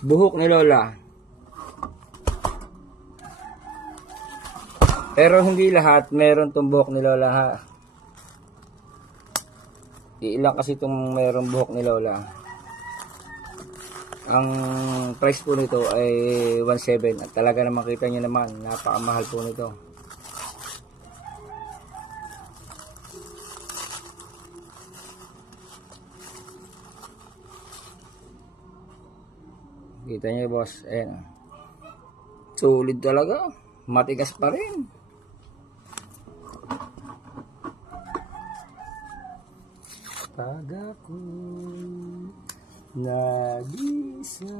buhok ni Lola. Pero hindi lahat meron tong buhok ni Lola ha. Iilang kasi itong meron buhok ni Lola. Ang price po nito ay 1.7 at talaga naman kita nyo naman, napakamahal po nito. Kita nyo boss, ayan. Solid talaga, matigas pa rin. Pag ako'y nag-isa,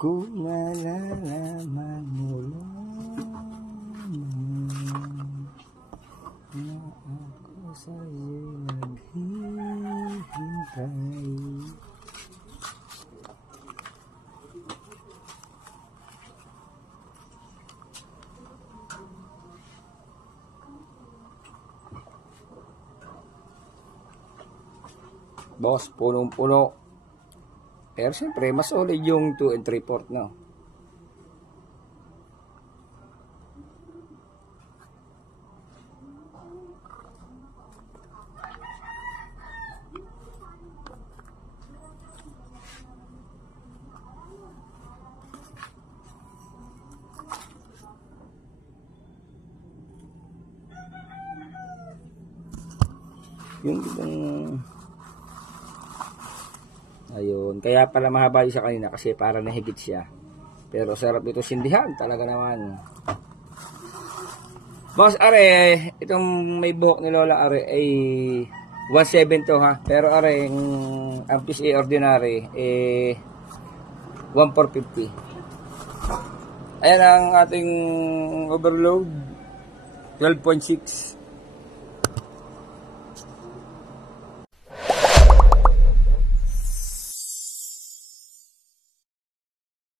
kung malalaman mo lang na ako sa'yo naghihintay. Boss, punong-puno. Pero siyempre, mas solid yung 2 3/4, no? Yung ayun, kaya pala mahaba yung sa kanina kasi para nahigit siya. Pero sarap ito sindihan, talaga naman. Boss, are, itong may buhok ni Lola, are, ay 1.7 to ha. Pero are, ang piece ordinary, 1.450. Ayan ang ating overload, 12.6.